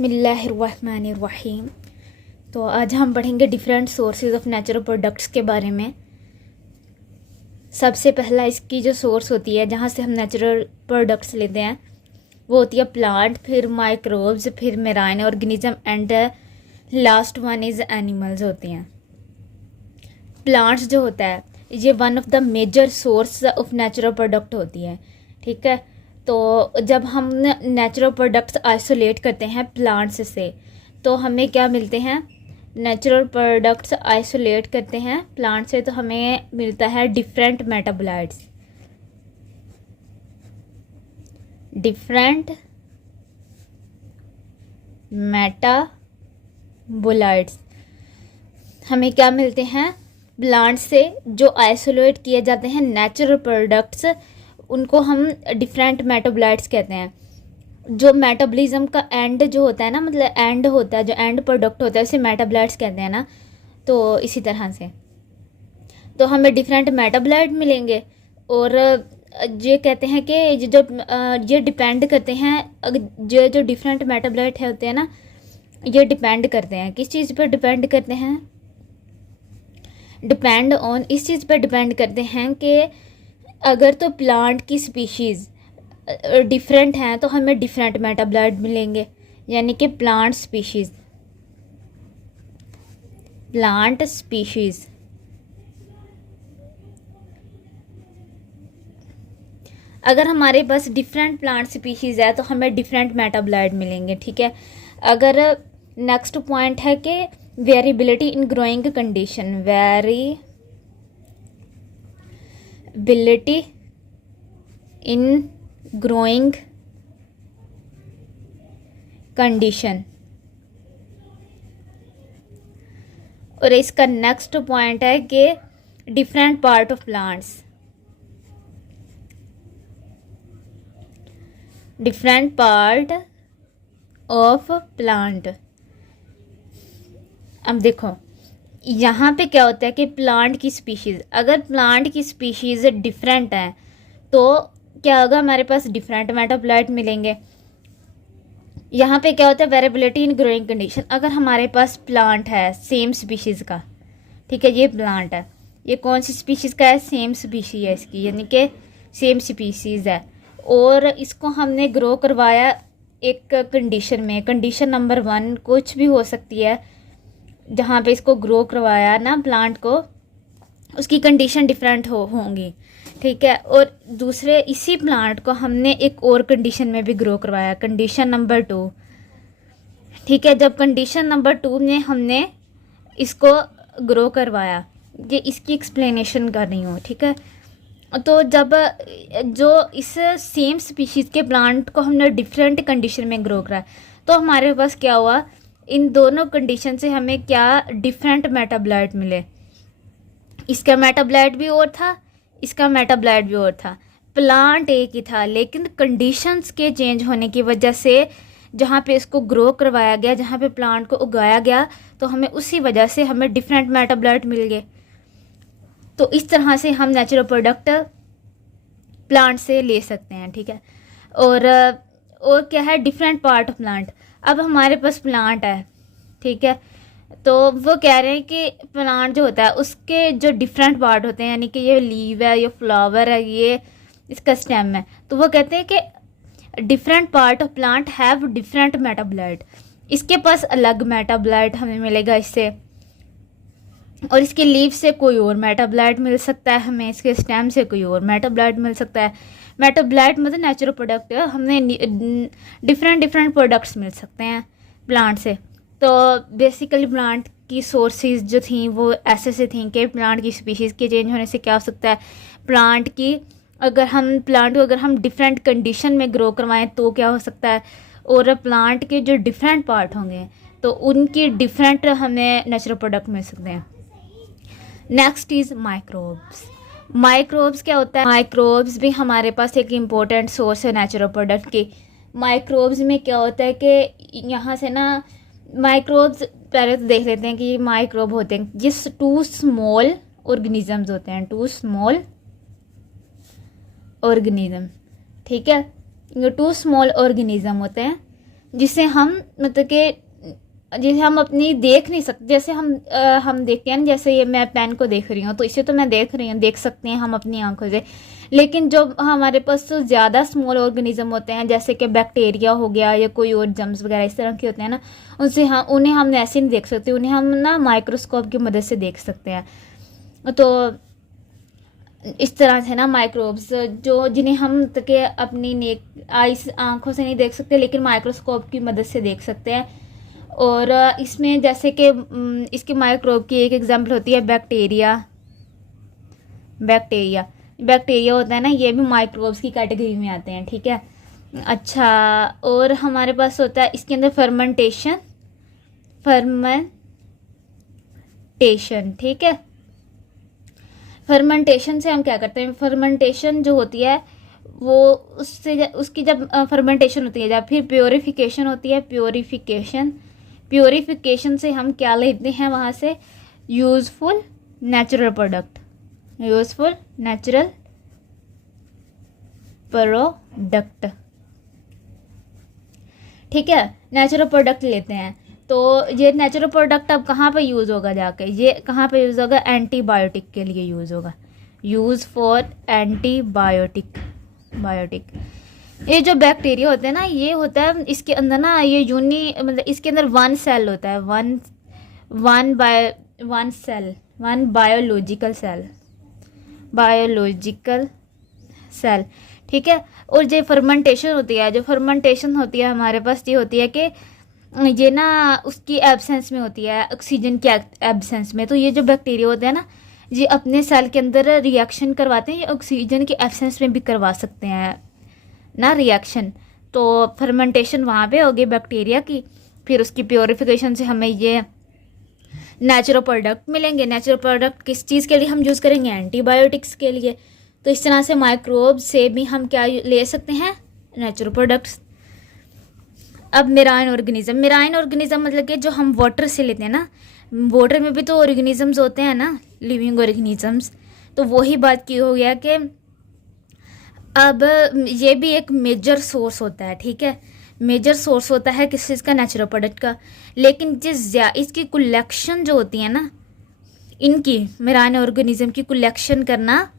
बिस्मिल्लाहिर्रहमानिर्रहीम। तो आज हम पढ़ेंगे different sources of natural products के बारे में। सबसे पहला इसकी जो सोर्स होती है जहाँ से हम नेचुरल प्रोडक्ट्स लेते हैं वो होती है प्लांट, फिर माइक्रोब्स, फिर marine organism and last one is animals होती हैं। प्लांट्स जो होता है ये one of the major source of natural product होती है, ठीक है। तो जब हम नेचुरल प्रोडक्ट्स आइसोलेट करते हैं प्लांट्स से तो हमें क्या मिलते हैं, नेचुरल प्रोडक्ट्स आइसोलेट करते हैं प्लांट से तो हमें मिलता है डिफरेंट मेटाबोलाइट्स। डिफरेंट मेटाबोलाइट्स हमें क्या मिलते हैं प्लांट से जो आइसोलेट किए जाते हैं नेचुरल प्रोडक्ट्स, उनको हम डिफरेंट मेटाबोलाइट्स कहते हैं। जो मेटाबॉलिज्म का एंड जो होता है ना, मतलब एंड होता है, जो एंड प्रोडक्ट होता है उसे मेटाबोलाइट्स कहते हैं ना। तो इसी तरह से तो हमें डिफरेंट मेटाबोलाइट मिलेंगे और ये कहते हैं कि ये डिपेंड करते हैं, जो डिफरेंट मेटाबोलाइट होते हैं ना, ये डिपेंड करते हैं किस चीज़ पर डिपेंड करते हैं, डिपेंड ऑन इस चीज़ पर डिपेंड करते हैं कि अगर तो प्लांट की स्पीशीज़ डिफरेंट हैं तो हमें डिफरेंट मेटाबोलाइट मिलेंगे, यानी कि प्लांट स्पीशीज़ अगर हमारे पास डिफरेंट प्लांट स्पीशीज़ है तो हमें डिफरेंट मेटाबोलाइट मिलेंगे, ठीक है। अगर नेक्स्ट पॉइंट है कि वेरिएबिलिटी इन ग्रोइंग कंडीशन, वेरिएबिलिटी इन ग्रोइंग कंडीशन, और इसका नेक्स्ट पॉइंट है कि different part of plants, different part of plant. अब देखो यहाँ पे क्या होता है कि प्लांट की स्पीशीज़, अगर प्लांट की स्पीशीज़ डिफरेंट है तो क्या होगा, हमारे पास डिफरेंट मेटाबोलाइट मिलेंगे। यहाँ पे क्या होता है वेरिएबिलिटी इन ग्रोइंग कंडीशन, अगर हमारे पास प्लांट है सेम स्पीशीज़ का, ठीक है, ये प्लांट है, ये कौन सी स्पीशीज़ का है, सेम स्पीशीज़ है इसकी, यानी कि सेम स्पीशीज़ है, और इसको हमने ग्रो करवाया एक कंडीशन में, कंडीशन नंबर 1 कुछ भी हो सकती है, जहाँ पे इसको ग्रो करवाया ना प्लांट को, उसकी कंडीशन डिफरेंट होंगी, ठीक है। और दूसरे इसी प्लांट को हमने एक और कंडीशन में भी ग्रो करवाया, कंडीशन नंबर 2, ठीक है। जब कंडीशन नंबर 2 में हमने इसको ग्रो करवाया, ये इसकी एक्सप्लेनेशन कर रही हूँ, ठीक है। तो जब जो इस सेम स्पीशीज़ के प्लांट को हमने डिफरेंट कंडीशन में ग्रो कराया तो हमारे पास क्या हुआ, इन दोनों कंडीशन से हमें क्या डिफरेंट मेटाबोलाइट मिले। इसका मेटाबोलाइट भी और था, इसका मेटाबोलाइट भी और था, प्लांट एक ही था, लेकिन कंडीशंस के चेंज होने की वजह से जहाँ पे इसको ग्रो करवाया गया, जहाँ पे प्लांट को उगाया गया, तो हमें उसी वजह से हमें डिफरेंट मेटाबोलाइट मिल गए। तो इस तरह से हम नेचुरल प्रोडक्ट प्लांट से ले सकते हैं, ठीक है। और क्या है, डिफरेंट पार्ट ऑफ प्लांट। अब हमारे पास प्लांट है, ठीक है, तो वो कह रहे हैं कि प्लांट जो होता है उसके जो डिफरेंट पार्ट होते हैं, यानी कि ये लीव है, ये फ्लावर है, ये इसका स्टेम है, तो वो कहते हैं कि different part of plant have different metabolite, इसके पास अलग मेटाबोलाइट हमें मिलेगा इससे, और इसके लीव से कोई और मेटाबोलाइट मिल सकता है हमें, इसके स्टेम से कोई और मेटाबोलाइट मिल सकता है। मेटाबोलाइट मतलब नेचुरल प्रोडक्ट है, हमें डिफरेंट प्रोडक्ट्स मिल सकते हैं प्लांट से। तो बेसिकली प्लांट की सोर्सेज जो थी वो ऐसे थी कि प्लांट की स्पीशीज़ के चेंज होने से क्या हो सकता है, प्लांट को अगर हम डिफरेंट कंडीशन में ग्रो करवाएं तो क्या हो सकता है, और प्लांट के जो डिफरेंट पार्ट होंगे तो उनकी डिफरेंट हमें नेचुरल प्रोडक्ट मिल सकते हैं। Next is microbes. माइक्रोब्स क्या होता है, माइक्रोब्स भी हमारे पास एक इम्पोर्टेंट सोर्स है नेचुरल प्रोडक्ट की। माइक्रोब्स में क्या होता है कि यहाँ से ना माइक्रोब्स पहले तो देख लेते हैं कि माइक्रोब होते हैं जिस 2 स्मॉल ऑर्गेनिजम्स होते हैं, 2 स्मॉल ऑर्गेनिज्म, ठीक है, ये 2 स्मॉल ऑर्गेनिज्म होते हैं जिसे हम मतलब कि जिसे हम अपनी देख नहीं सकते। जैसे हम देखते हैं ना, जैसे ये मैं पेन को देख रही हूँ तो इसे तो मैं देख रही हूँ, देख सकते हैं हम अपनी आंखों से। लेकिन जो हमारे पास तो ज़्यादा स्मॉल ऑर्गेनिज्म होते हैं, जैसे कि बैक्टीरिया हो गया या कोई और जम्स वगैरह इस तरह के होते हैं ना, उनसे हम उन्हें हम ऐसे नहीं देख सकते, उन्हें हम ना माइक्रोस्कोप की मदद से देख सकते हैं। तो इस तरह से ना माइक्रोब्स जो जिन्हें हम तक अपनी नेक आइस आँखों से नहीं देख सकते, लेकिन माइक्रोस्कोप की मदद से देख सकते हैं। और इसमें जैसे कि इसके माइक्रोब की एक एग्जांपल होती है बैक्टीरिया। बैक्टीरिया बैक्टीरिया होता है ना, ये भी माइक्रोब्स की कैटेगरी में आते हैं, ठीक है। अच्छा, और हमारे पास होता है इसके अंदर फर्मेंटेशन। ठीक है। फर्मेंटेशन से हम क्या करते हैं, फर्मेंटेशन जो होती है वो उससे उसकी जब फर्मेंटेशन होती है, जब फिर प्योरीफिकेशन होती है। प्योरीफिकेशन से हम क्या लेते हैं वहाँ से, यूज़फुल नेचुरल प्रोडक्ट। ठीक है, नेचुरल प्रोडक्ट लेते हैं। तो ये नेचुरल प्रोडक्ट अब कहाँ पे यूज़ होगा जाके, ये कहाँ पे यूज़ होगा, एंटीबायोटिक के लिए यूज़ होगा। Use for antibiotic. ये जो बैक्टीरिया होते हैं ना, ये होता है इसके अंदर ना, ये मतलब इसके अंदर वन सेल होता है, वन बायोलॉजिकल सेल। ठीक है। और जो फर्मेंटेशन होती है हमारे पास ये होती है कि ये ना उसकी एब्सेंस में होती है, ऑक्सीजन की एब्सेंस में। तो ये जो बैक्टीरिया होते हैं ना, ये अपने सेल के अंदर रिएक्शन करवाते हैं, ये ऑक्सीजन की एब्सेंस में भी करवा सकते हैं ना रिएक्शन। तो फर्मेंटेशन वहाँ पे होगी बैक्टीरिया की, फिर उसकी प्योरीफिकेशन से हमें ये नेचुरल प्रोडक्ट मिलेंगे। नेचुरल प्रोडक्ट किस चीज़ के लिए हम यूज़ करेंगे, एंटीबायोटिक्स के लिए। तो इस तरह से माइक्रोब से भी हम क्या ले सकते हैं, नेचुरल प्रोडक्ट्स। अब मेराइन ऑर्गेनिज्म मतलब कि जो हम वाटर से लेते हैं ना, वाटर में भी तो ऑर्गेनिजम्स होते हैं ना, लिविंग ऑर्गेनिजम्स। तो वही बात की हो गया कि अब ये भी एक मेजर सोर्स होता है, ठीक है। मेजर सोर्स होता है किस चीज़ का, नेचुरल प्रोडक्ट का। लेकिन इसकी कलेक्शन जो होती है ना, इनकी मेराइन ऑर्गेनिज्म की कलेक्शन करना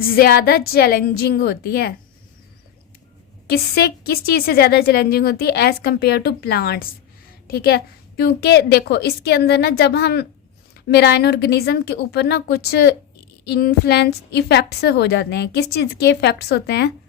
ज़्यादा चैलेंजिंग होती है। किस चीज़ से ज़्यादा चैलेंजिंग होती है, एज़ कम्पेयर टू प्लांट्स। ठीक है, क्योंकि देखो इसके अंदर ना, जब हम मेराइन ऑर्गेनिज्म के ऊपर ना कुछ इफ़ेक्ट्स हो जाते हैं। किस चीज़ के इफ़ेक्ट्स होते हैं,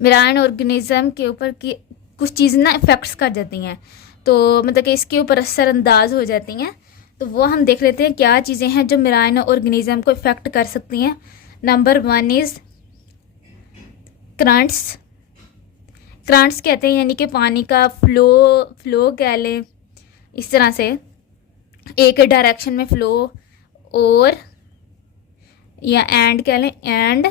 मेराइन ऑर्गेनिज्म के ऊपर की कुछ चीज़ ना इफ़ेक्ट्स कर जाती हैं, तो मतलब कि इसके ऊपर असरअंदाज हो जाती हैं। तो वो हम देख लेते हैं क्या चीज़ें हैं जो मेराइन ऑर्गेनिज्म को इफ़ेक्ट कर सकती हैं। नंबर 1 इज़ करंट्स कहते हैं, यानी कि पानी का फ्लो कह लें, इस तरह से एक डायरेक्शन में फ्लो, और या एंड कह लें, एंड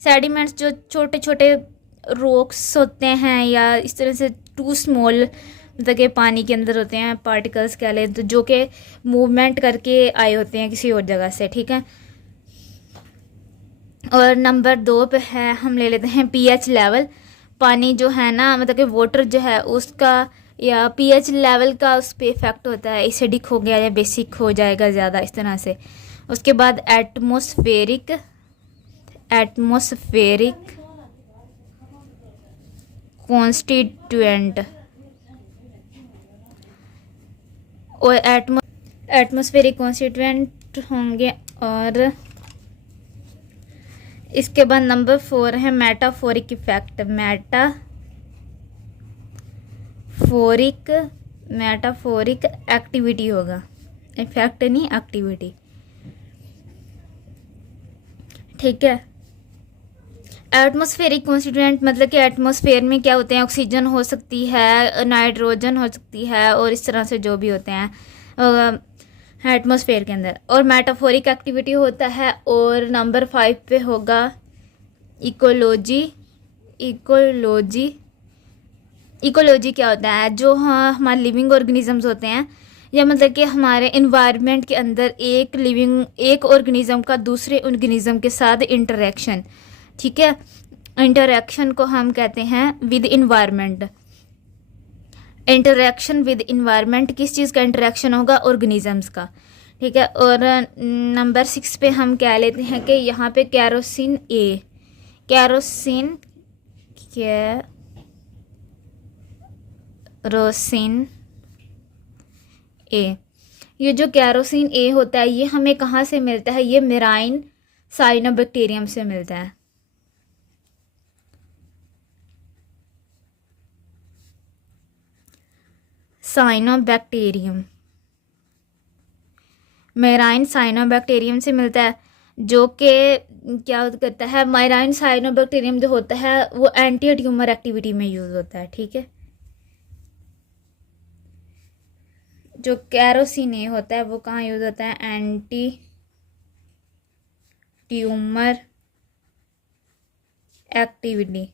सेडिमेंट्स जो छोटे छोटे रॉक्स होते हैं, या इस तरह से टू स्मॉल मतलब कि पानी के अंदर होते हैं, पार्टिकल्स कह लें, तो जो कि मूवमेंट करके आए होते हैं किसी और जगह से। ठीक है। और नंबर 2 पे है, हम ले लेते हैं pH लेवल। पानी जो है ना, मतलब कि वाटर जो है उसका या pH लेवल का उस पर इफ़ेक्ट होता है, एसिडिक हो गया या बेसिक हो जाएगा ज़्यादा, इस तरह से। उसके बाद एटमॉस्फेरिक कॉन्स्टिट्यूएंट, और एटमॉस्फेरिक कॉन्स्टिट्यूएंट होंगे। और इसके बाद नंबर 4 है मेटाफोरिक इफेक्ट। मेटाफोरिक एक्टिविटी होगा, इफेक्ट नहीं, एक्टिविटी। ठीक है। एटमॉस्फेरिक कॉन्स्टिट्यूएंट मतलब कि एटमॉस्फेयर में क्या होते हैं, ऑक्सीजन हो सकती है, नाइट्रोजन हो सकती है, और इस तरह से जो भी होते हैं एटमॉस्फेयर के अंदर। और मेटाफोरिक एक्टिविटी होता है। और नंबर 5 पे होगा इकोलॉजी क्या होता है, जो हाँ हमारे लिविंग ऑर्गेनिजम्स होते हैं, या मतलब कि हमारे इन्वायरमेंट के अंदर एक ऑर्गेनिज्म का दूसरे ऑर्गेनिज्म के साथ इंटरेक्शन, ठीक है। इंटरेक्शन को हम कहते हैं with environment. Interaction with environment किस चीज़ का इंटरेक्शन होगा? ऑर्गेनिजम्स का, ठीक है। और नंबर 6 पे हम क्या लेते हैं कि यहाँ पे कैरोसिन ए, कैरोसिन ए, ये जो कैरोसिन ए होता है ये हमें कहाँ से मिलता है? ये मेराइन साइनोबैक्टीरियम से मिलता है। साइनोबैक्टीरियम, मेराइन साइनोबैक्टीरियम से मिलता है, जो कि क्या करता है? मेराइन साइनोबैक्टीरियम जो होता है वो एंटी ट्यूमर एक्टिविटी में यूज़ होता है, ठीक है। जो कैरोसिन ए होता है वो कहाँ यूज़ होता है? Anti tumour activity.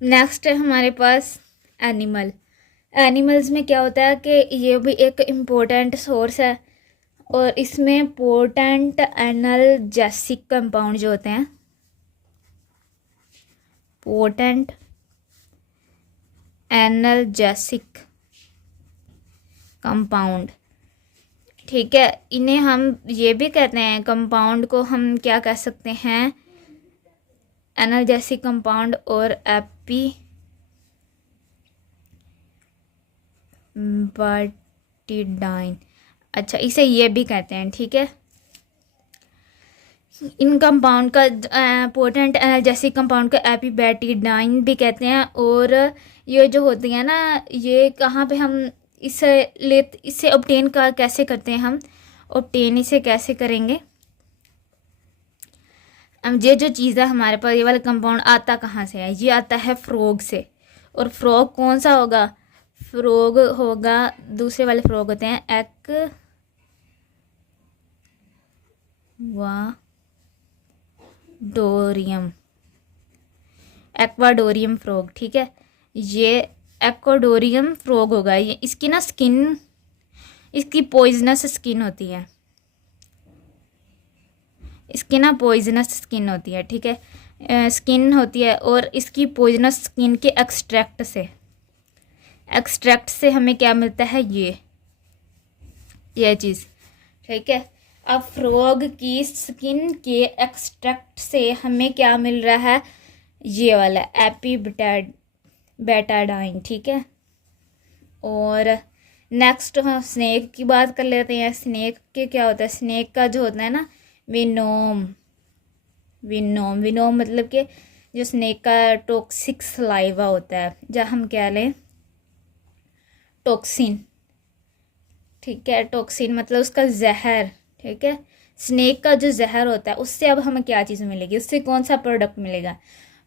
नेक्स्ट है हमारे पास एनिमल। एनिमल्स में क्या होता है कि ये भी एक इम्पोर्टेंट सोर्स है, और इसमें पोटेंट एनाल्जेसिक कंपाउंड जो होते हैं, पोटेंट एनाल्जेसिक कंपाउंड, ठीक है। इन्हें हम ये भी कहते हैं, कंपाउंड को हम क्या कह सकते हैं? एनाल्जेसिक कंपाउंड और एपिबाइटिडाइन, अच्छा इसे ये भी कहते हैं, ठीक है। इन कंपाउंड का पोटेंट एनाल्जेसिक कंपाउंड का एपिबैटिडाइन भी कहते हैं। और ये जो होती है ना, ये कहाँ पे हम इसे ऑब्टेन का कैसे करते हैं? हम ऑब्टेन इसे कैसे करेंगे? ये जो चीज़ है हमारे पास, ये वाला कंपाउंड आता कहाँ से है? ये आता है फ्रॉग से। और फ्रॉग कौन सा होगा? फ्रॉग होगा, दूसरे वाले फ्रॉग होते हैं एक्वाडोरियम फ्रॉग, ठीक है। ये एक्वाडोरियम फ्रॉग होगा। ये इसकी ना स्किन, इसकी पॉइजनस स्किन होती है, इसकी ना पॉइजनस स्किन होती है, ठीक है। स्किन होती है, और इसकी पॉइजनस स्किन के एक्सट्रैक्ट से हमें क्या मिलता है? ये चीज़, ठीक है। अब फ्रॉग की स्किन के एक्सट्रैक्ट से हमें क्या मिल रहा है? ये वाला एपिबैटाडाइन, ठीक है। और नेक्स्ट हम स्नेक की बात कर लेते हैं। स्नेक के क्या होता है? स्नेक का जो होता है ना, विनोम मतलब कि जो स्नेक का टॉक्सिक सलाइवा होता है, जहाँ हम क्या लें? टॉक्सिन, ठीक है। टॉक्सिन मतलब उसका जहर, ठीक है। स्नेक का जो जहर होता है उससे अब हमें क्या चीज़ मिलेगी? उससे कौन सा प्रोडक्ट मिलेगा?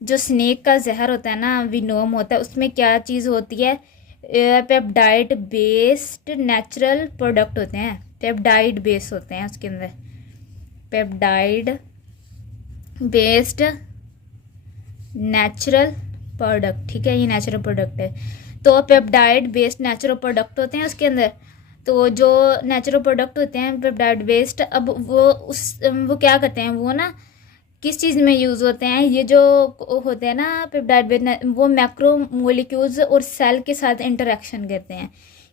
जो स्नेक का जहर होता है ना, विनोम होता है, उसमें क्या चीज़ होती है? पेप्टाइड बेस्ड नेचुरल प्रोडक्ट होते हैं, पेप्टाइड बेस होते हैं उसके अंदर, पेप्टाइड बेस्ड नेचुरल प्रोडक्ट, ठीक है। ये नेचुरल प्रोडक्ट है, तो पेप्टाइड बेस्ड नेचुरल प्रोडक्ट होते हैं उसके अंदर। तो जो नेचुरल प्रोडक्ट होते हैं पेप्टाइड बेस्ड, अब वो क्या करते हैं? वो ना किस चीज़ में यूज़ होते हैं? ये जो होते हैं ना पेप्टाइड बेस्ड, वो मैक्रो मोलिक्यूल्स और सेल के साथ इंटरेक्शन करते हैं।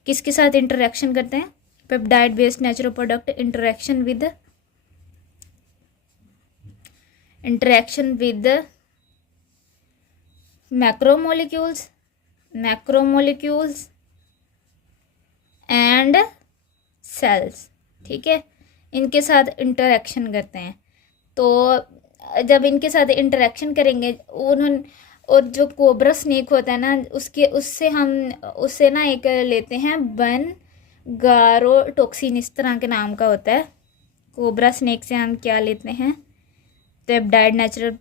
किसके साथ इंटरेक्शन करते हैं? Peptide based natural product interaction with macromolecules and cells, ठीक है। इनके साथ इंटरेक्शन करते हैं। तो जब इनके साथ इंटरेक्शन करेंगे उन्होंने, और जो कोबरा स्नेक होता है ना, उससे ना एक लेते हैं गारोटोक्सिन, इस तरह के नाम का होता है। कोबरा स्नेक से हम क्या लेते हैं? पेप्टाइड नेचुरल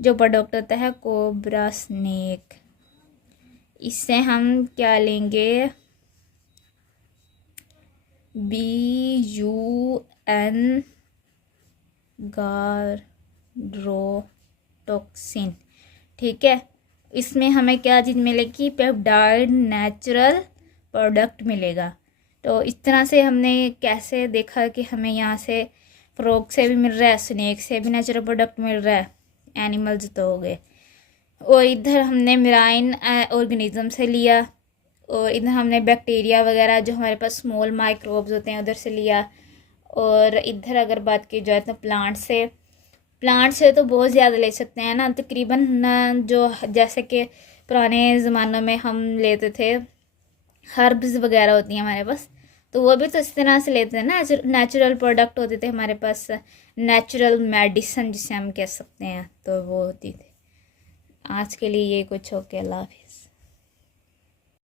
जो प्रोडक्ट होता है कोबरा स्नेक, इससे हम क्या लेंगे? BUN गारोटोक्सिन, ठीक है। इसमें हमें क्या चीज़ मिलेगी, पेप्टाइड नेचुरल प्रोडक्ट मिलेगा। तो इस तरह से हमने कैसे देखा कि हमें यहाँ से फ्रॉग से भी मिल रहा है, स्नेक से भी नेचुरल प्रोडक्ट मिल रहा है, एनिमल्स तो हो गए, और इधर हमने मेराइन ऑर्गेनिज्म से लिया, और इधर हमने बैक्टीरिया वगैरह जो हमारे पास स्मॉल माइक्रोब्स होते हैं उधर से लिया। और इधर अगर बात की जाए तो प्लांट से तो बहुत ज़्यादा ले सकते हैं ना, तकरीबन जो जैसे कि पुराने ज़मानों में हम लेते थे हर्ब्स वगैरह होती हैं हमारे पास, तो वो भी तो इस तरह से लेते हैं ना, नेचुरल प्रोडक्ट होते थे हमारे पास, नेचुरल मेडिसिन जिसे हम कह सकते हैं, तो वो होती थी। आज के लिए ये कुछ हो के, अल्लाह हाफिज़।